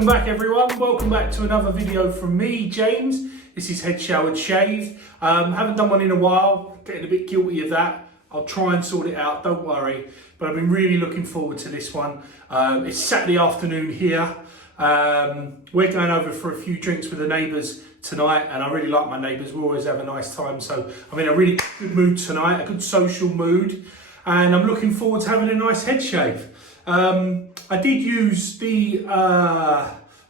Welcome back everyone, welcome back to another video from me, James. This is Head Showered Shave. Haven't done one in a while, getting a bit guilty of that. I'll try and sort it out, don't worry. But I've been really looking forward to this one. It's Saturday afternoon here. We're going over for a few drinks with the neighbours tonight, and I really like my neighbours. We always have a nice time, so I'm in a really good mood tonight, a good social mood, and I'm looking forward to having a nice head shave. I did use the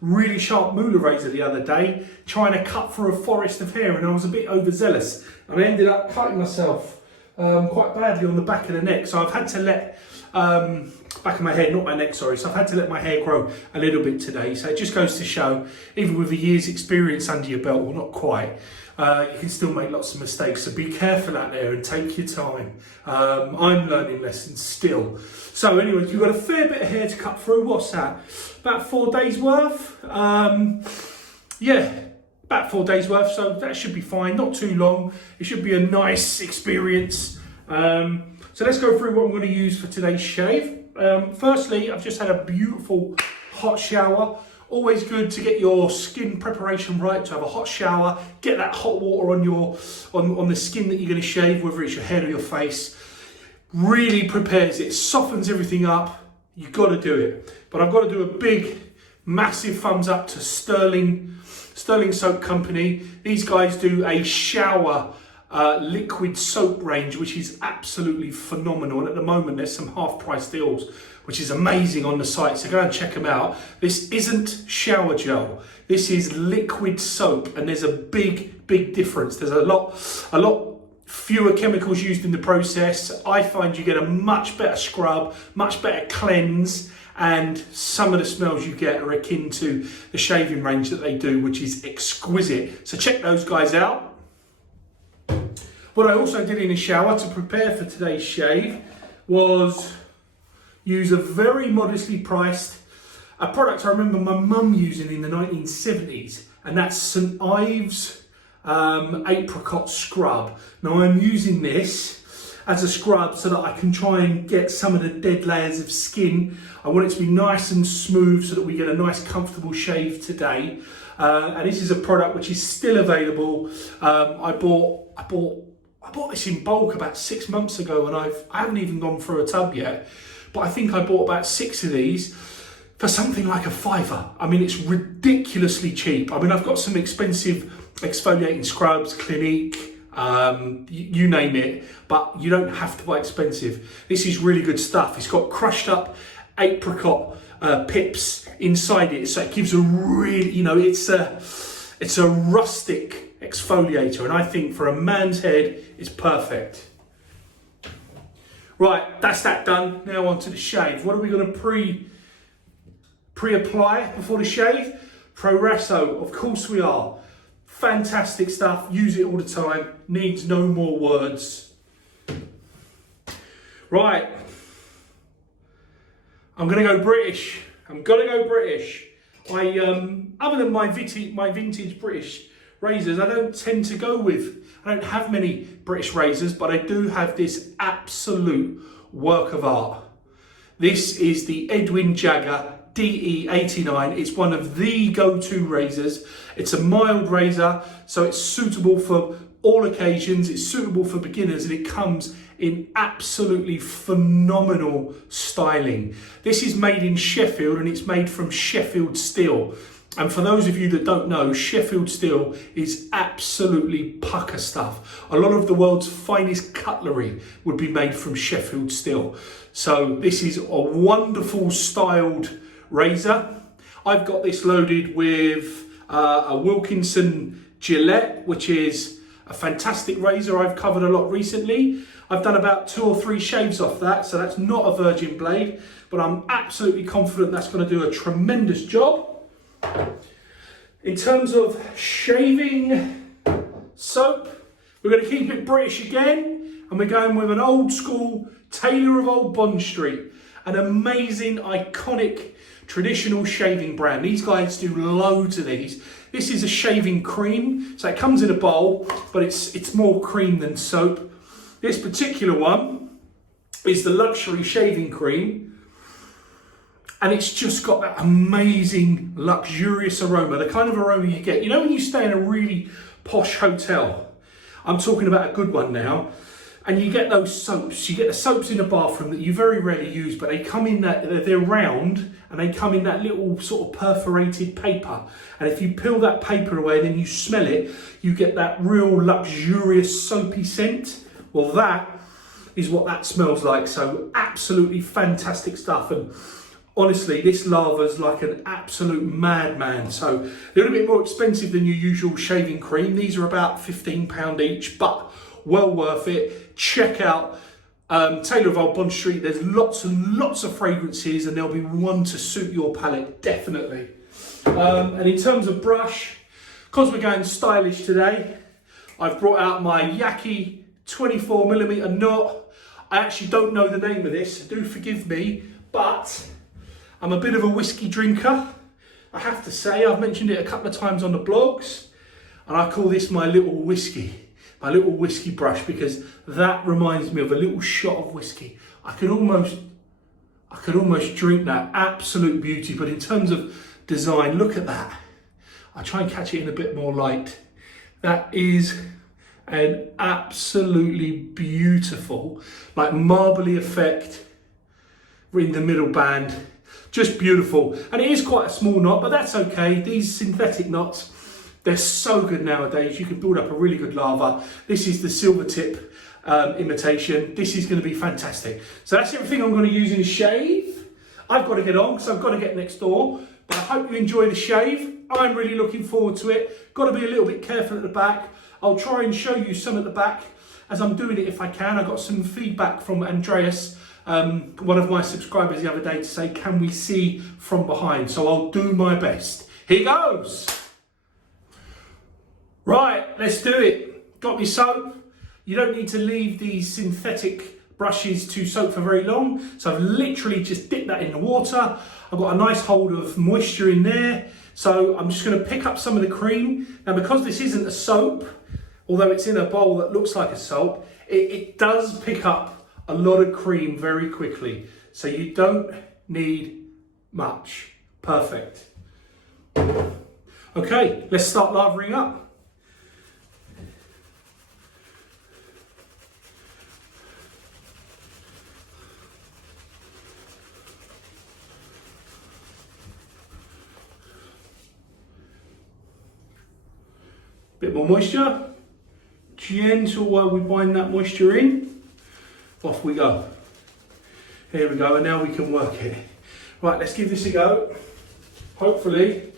really sharp moolah razor the other day, trying to cut through a forest of hair, and I was a bit overzealous. And I ended up cutting myself quite badly on the back of the neck, so I've had to let, back of my head, not my neck, sorry, so I've had to let my hair grow a little bit today. So it just goes to show, even with a year's experience under your belt, well not quite, you can still make lots of mistakes, so be careful out there and take your time. I'm learning lessons still. So anyway, you've got a fair bit of hair to cut through. What's that? About 4 days worth? Yeah, about 4 days worth, so that should be fine, not too long. It should be a nice experience. So let's go through what I'm going to use for today's shave. Firstly, I've just had a beautiful hot shower. Always good to get your skin preparation right, to have a hot shower, get that hot water on your on the skin that you're going to shave, whether it's your head or your face. Really prepares it, softens everything up. You've got to do it. But I've got to do a big, massive thumbs up to Sterling Soap Company. These guys do a shower liquid soap range, which is absolutely phenomenal. And at the moment, there's some half-price deals, which is amazing on the site. So go and check them out. This isn't shower gel. This is liquid soap, and there's a big, big difference. There's a lot fewer chemicals used in the process. I find you get a much better scrub, much better cleanse, and some of the smells you get are akin to the shaving range that they do, which is exquisite. So check those guys out. What I also did in the shower to prepare for today's shave was use a very modestly priced a product I remember my mum using in the 1970s, and that's St. Ives apricot scrub. Now I'm using this as a scrub so that I can try and get some of the dead layers of skin. I want it to be nice and smooth so that we get a nice comfortable shave today. And this is a product which is still available. I bought this in bulk about 6 months ago, and I haven't even gone through a tub yet, but I think I bought about 6 of these for something like a £5. I mean, it's ridiculously cheap. I mean, I've got some expensive exfoliating scrubs, Clinique, you name it, but you don't have to buy expensive. This is really good stuff. It's got crushed up apricot pips inside it, so it gives a really, you know, it's a rustic exfoliator, and I think for a man's head it's perfect. Right, that's that done. Now on to the shave. What are we going to pre-apply before the shave? Proresso, of course we are. Fantastic stuff, use it all the time, needs no more words. Right, I'm gonna go British. Other than my vintage British razors, I don't tend to go with, I don't have many British razors, but I do have this absolute work of art. This is the Edwin Jagger DE89. It's one of the go-to razors. It's a mild razor, so it's suitable for all occasions. It's suitable for beginners, and it comes in absolutely phenomenal styling. This is made in Sheffield, and it's made from Sheffield steel. And for those of you that don't know, Sheffield steel is absolutely pucker stuff. A lot of the world's finest cutlery would be made from Sheffield steel. So this is a wonderful styled razor. I've got this loaded with a Wilkinson Gillette, which is a fantastic razor I've covered a lot recently. I've done about 2 or 3 shaves off that, so that's not a virgin blade, but I'm absolutely confident that's going to do a tremendous job. In terms of shaving soap, we're going to keep it British again, and we're going with an old school Taylor of Old Bond Street, an amazing, iconic, traditional shaving brand. These guys do loads of these. This is a shaving cream, so it comes in a bowl, but it's more cream than soap. This particular one is the luxury shaving cream, And it's just got that amazing, luxurious aroma, the kind of aroma you get. You know when you stay in a really posh hotel? I'm talking about a good one now. And you get those soaps. You get the soaps in the bathroom that you very rarely use, but they come in that, they're round, and they come in that little sort of perforated paper. And if you peel that paper away, then you smell it, you get that real luxurious soapy scent. Well, that is what that smells like. So absolutely fantastic stuff. And honestly, this lava's like an absolute madman. So a little bit more expensive than your usual shaving cream. These are about £15 each, but well worth it. Check out Taylor of Old Bond Street. There's lots and lots of fragrances, and there'll be one to suit your palette, definitely. And in terms of brush, because we're going stylish today, I've brought out my Yaki 24mm knot. I actually don't know the name of this, so do forgive me, but I'm a bit of a whiskey drinker. I have to say, I've mentioned it a couple of times on the blogs, and I call this my little whiskey brush, because that reminds me of a little shot of whiskey. I could almost drink that. Absolute beauty. But in terms of design, look at that. I'll try and catch it in a bit more light. That is an absolutely beautiful, like marbly effect in the middle band. Just beautiful. And it is quite a small knot, but that's okay. These synthetic knots, they're so good nowadays. You can build up a really good lava. This is the silver tip imitation. This is going to be fantastic. So that's everything I'm going to use in a shave. I've got to get on because I've got to get next door. But I hope you enjoy the shave. I'm really looking forward to it. Got to be a little bit careful at the back. I'll try and show you some at the back as I'm doing it if I can. I got some feedback from Andreas, one of my subscribers the other day, to say, can we see from behind? So I'll do my best. Here goes. Right, let's do it. Got me soap. You don't need to leave these synthetic brushes to soak for very long. So I've literally just dipped that in the water. I've got a nice hold of moisture in there. So I'm just going to pick up some of the cream. Now, because this isn't a soap, although it's in a bowl that looks like a soap, it does pick up a lot of cream very quickly. So you don't need much. Perfect. Okay, let's start lavering up. Bit more moisture, gentle while we bind that moisture in. Off we go. Here we go, and now we can work it. Right, let's give this a go. Hopefully,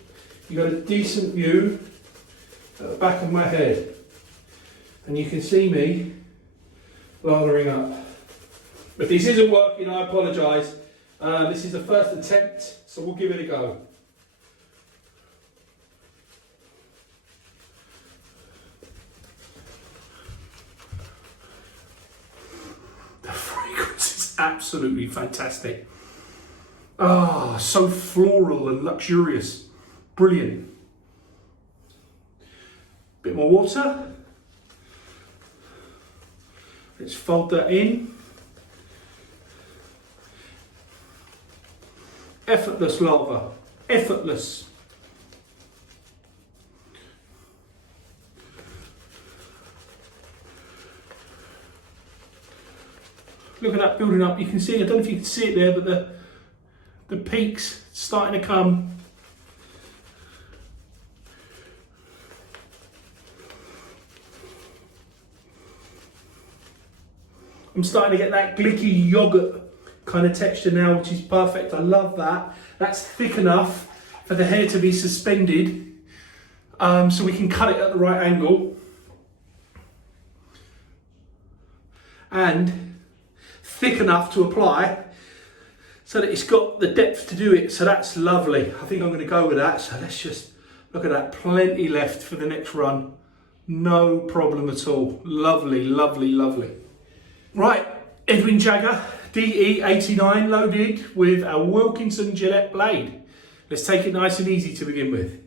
you got a decent view at the back of my head, and you can see me lathering up. If this isn't working, I apologise. This is the first attempt, so we'll give it a go. Absolutely fantastic. Ah, so floral and luxurious. Brilliant. Bit more water. Let's fold that in. Effortless lava. Effortless. Look at that building up. You can see, I don't know if you can see it there, but the peaks starting to come. I'm starting to get that glicky yogurt kind of texture now, which is perfect. I love that. That's thick enough for the hair to be suspended, so we can cut it at the right angle. And thick enough to apply so that it's got the depth to do it. So that's lovely. I think I'm going to go with that. So let's just look at that. Plenty left for the next run. No problem at all. Lovely, lovely, lovely. Right, Edwin Jagger, DE89 loaded with a Wilkinson Gillette blade. Let's take it nice and easy to begin with.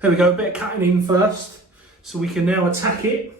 There we go, a bit of cutting in first, so we can now attack it.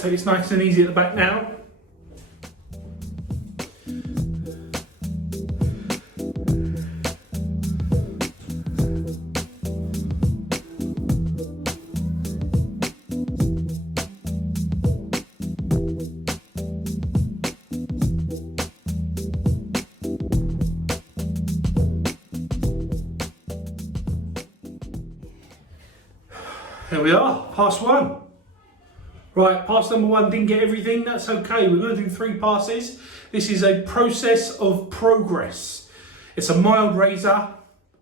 Take this nice and easy at the back now. There we are, pass one. Right, pass number one, didn't get everything, that's okay. We're going to do 3 passes. This is a process of progress. It's a mild razor,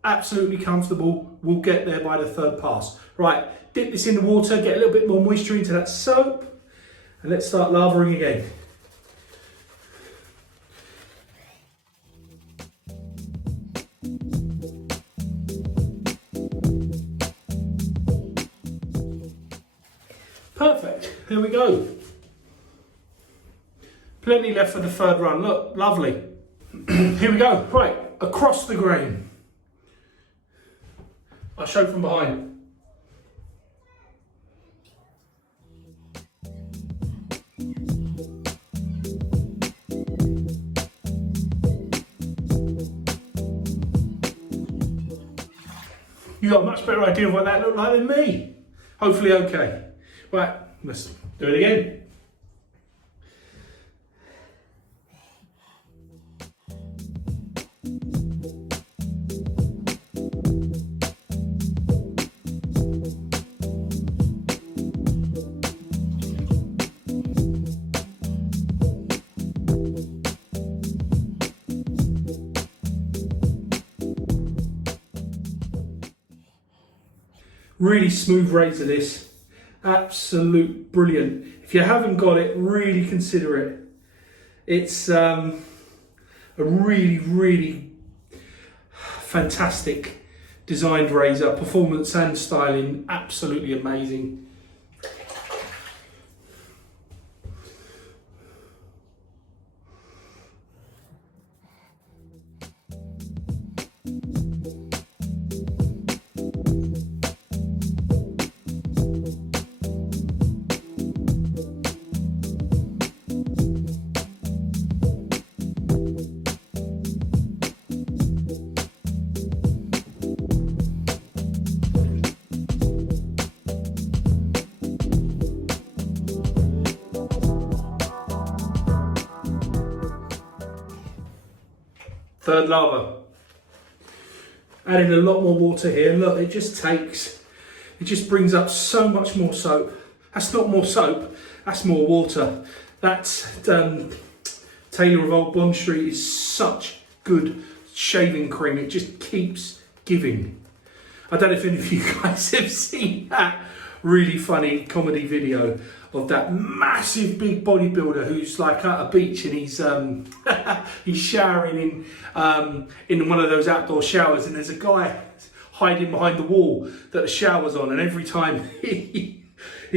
absolutely comfortable. We'll get there by the 3rd pass. Right, dip this in the water, get a little bit more moisture into that soap, and let's start lathering again. Perfect, there we go. Plenty left for the 3rd run, look, lovely. Here we go, right, across the grain. I'll show from behind. You got a much better idea of what that looked like than me. Hopefully okay. Right, let's do it again. Really smooth razor this. Absolute brilliant. If you haven't got it, really consider it. It's a really, really fantastic designed razor. Performance and styling, absolutely amazing. Third lather. Adding a lot more water here. Look, it just brings up so much more soap. That's not more soap, that's more water. That's Taylor of Old Bond Street is such good shaving cream. It just keeps giving. I don't know if any of you guys have seen that really funny comedy video of that massive big bodybuilder who's like at a beach and he's he's showering in one of those outdoor showers, and there's a guy hiding behind the wall that the shower's on, and every time he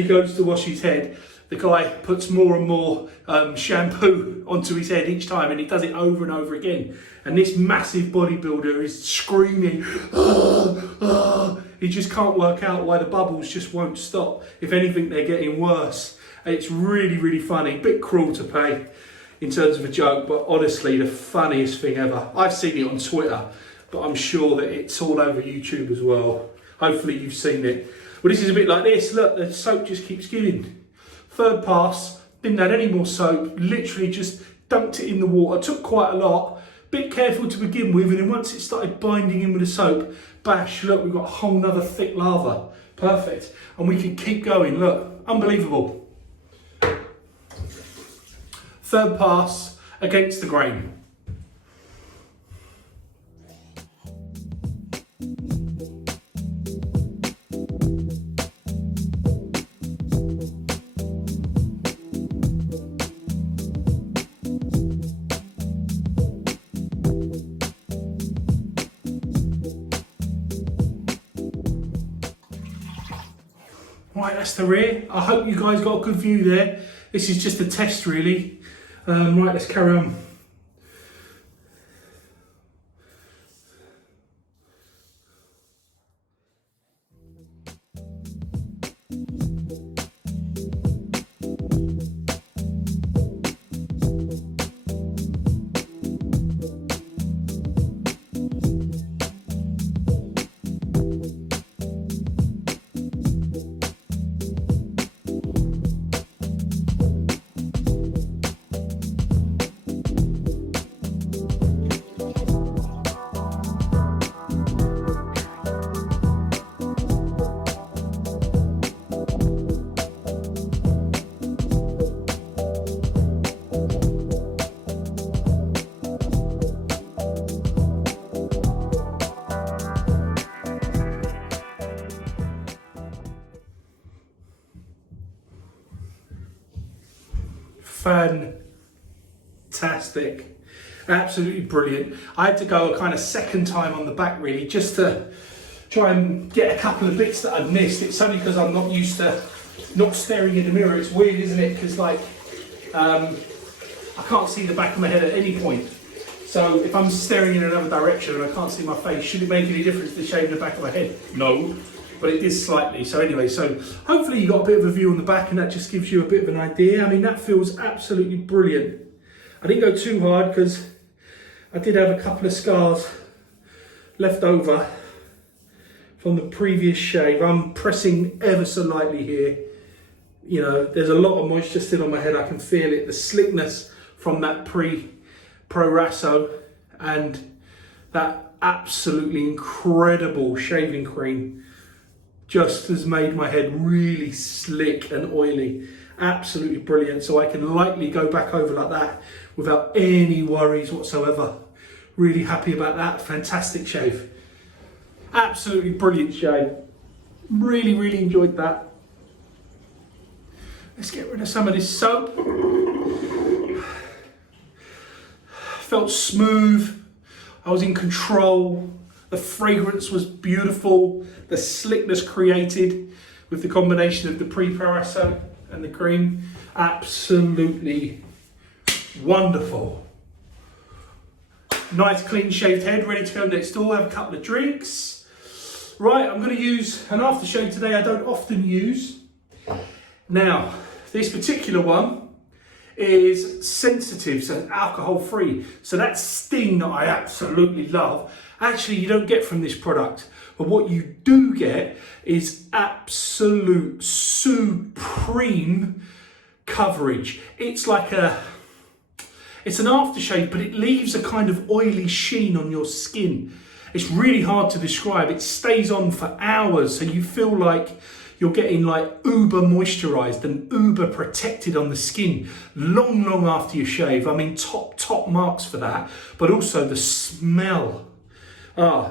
goes to wash his head, the guy puts more and more shampoo onto his head each time, and he does it over and over again. And this massive bodybuilder is screaming, "Ah, ah." He just can't work out why the bubbles just won't stop. If anything, they're getting worse. It's really, really funny. Bit cruel to pay in terms of a joke, but honestly, the funniest thing ever. I've seen it on Twitter, but I'm sure that it's all over YouTube as well. Hopefully you've seen it. Well, this is a bit like this. Look, the soap just keeps giving. Third pass, didn't add any more soap, literally just dunked it in the water. Took quite a lot. Bit careful to begin with, and then once it started binding in with the soap, bash, look, we've got a whole nother thick lather. Perfect. And we can keep going, look, unbelievable. Third pass, against the grain. Right, that's the rear. I hope you guys got a good view there. This is just a test really. Right, let's carry on. Fantastic, absolutely brilliant. I had to go a kind of second time on the back really, just to try and get a couple of bits that I'd missed. It's only because I'm not used to not staring in the mirror. It's weird, isn't it? Because like I can't see the back of my head at any point. So if I'm staring in another direction and I can't see my face, should it make any difference to shave the back of my head? No, but it did slightly. So anyway, so hopefully you got a bit of a view on the back and that just gives you a bit of an idea. I mean, that feels absolutely brilliant. I didn't go too hard because I did have a couple of scars left over from the previous shave. I'm pressing ever so lightly here. You know, there's a lot of moisture still on my head. I can feel it, the slickness from that Pro Raso and that absolutely incredible shaving cream just has made my head really slick and oily. Absolutely brilliant. So I can lightly go back over like that without any worries whatsoever. Really happy about that. Fantastic shave. Absolutely brilliant shave. Really, really enjoyed that. Let's get rid of some of this soap. Felt smooth. I was in control. The fragrance was beautiful. The slickness created with the combination of the Pro Raso and the cream. Absolutely wonderful. Nice clean shaved head, ready to go next door, have a couple of drinks. Right, I'm going to use an aftershave today I don't often use. Now, this particular one is sensitive, so alcohol free. So that sting that I absolutely love, actually you don't get from this product. But what you do get is absolute supreme coverage. It's like it's an aftershave, but it leaves a kind of oily sheen on your skin. It's really hard to describe. It stays on for hours, so you feel like you're getting like uber moisturized and uber protected on the skin long, long after you shave. I mean, top marks for that, but also the smell.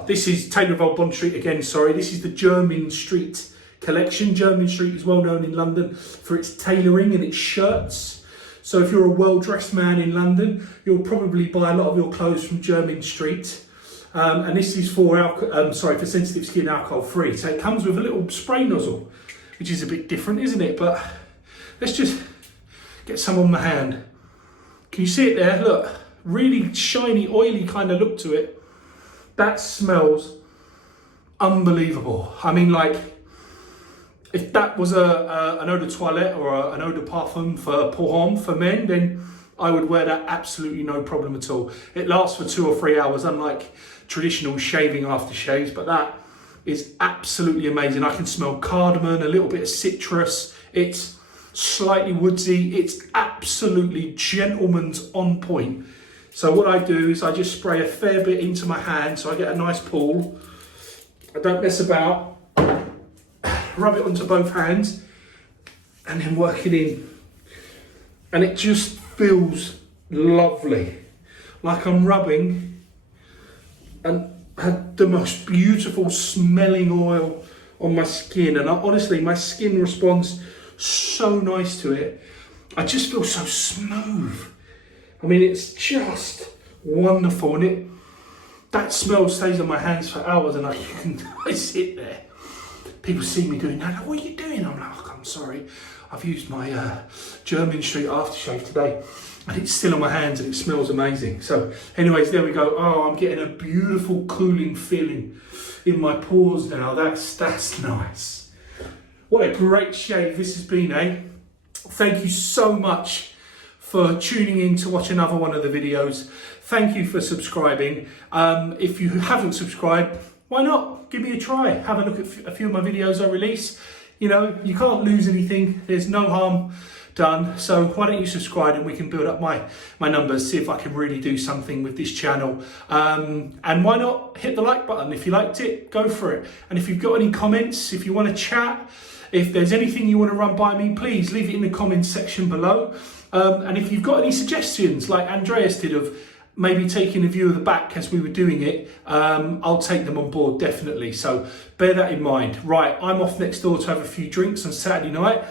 This is Taylor of Old Bond Street again, sorry. This is the Jermyn Street collection. Jermyn Street is well known in London for its tailoring and its shirts. So if you're a well-dressed man in London, you'll probably buy a lot of your clothes from Jermyn Street. And this is for sensitive skin, alcohol free. So it comes with a little spray nozzle, which is a bit different, isn't it? But let's just get some on my hand. Can you see it there? Look, really shiny, oily kind of look to it. That smells unbelievable. I mean, like, if that was an eau de toilette or an eau de parfum pour homme for men, then I would wear that absolutely no problem at all. It lasts for 2 or 3 hours, unlike traditional shaving aftershaves, but that is absolutely amazing. I can smell cardamom, a little bit of citrus. It's slightly woodsy. It's absolutely gentleman's on point. So what I do is I just spray a fair bit into my hand so I get a nice pool. I don't mess about. Rub it onto both hands and then work it in. And it just feels lovely. Like I'm rubbing and had the most beautiful smelling oil on my skin. And honestly, my skin responds so nice to it. I just feel so smooth. I mean, it's just wonderful. And that smell stays on my hands for hours, and I sit there. People see me doing that. What are you doing? I'm like, oh, I'm sorry. I've used my German Street aftershave today, and it's still on my hands, and it smells amazing. So, anyways, there we go. Oh, I'm getting a beautiful cooling feeling in my pores now. That's nice. What a great shave this has been, eh? Thank you so much for tuning in to watch another one of the videos. Thank you for subscribing. If you haven't subscribed, why not? Give me a try. Have a look at a few of my videos I release. You know, you can't lose anything. There's no harm done. So why don't you subscribe, and we can build up my numbers, see if I can really do something with this channel. And why not hit the like button? If you liked it, go for it. And if you've got any comments, if you want to chat, if there's anything you want to run by me, please leave it in the comments section below. And if you've got any suggestions, like Andreas did, of maybe taking a view of the back as we were doing it, I'll take them on board, definitely. So bear that in mind. Right, I'm off next door to have a few drinks on Saturday night.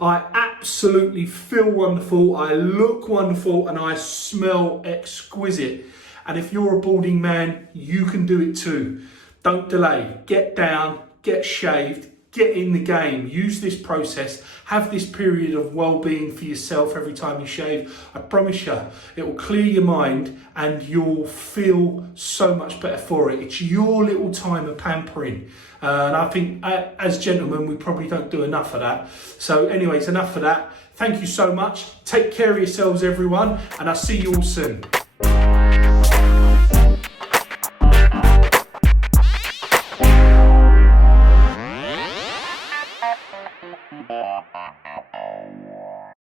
I absolutely feel wonderful, I look wonderful, and I smell exquisite. And if you're a balding man, you can do it too. Don't delay. Get down, get shaved, get in the game. Use this process. Have this period of well-being for yourself every time you shave. I promise you, it will clear your mind and you'll feel so much better for it. It's your little time of pampering. And I think as gentlemen, we probably don't do enough of that. So anyways, enough of that. Thank you so much. Take care of yourselves, everyone, and I'll see you all soon.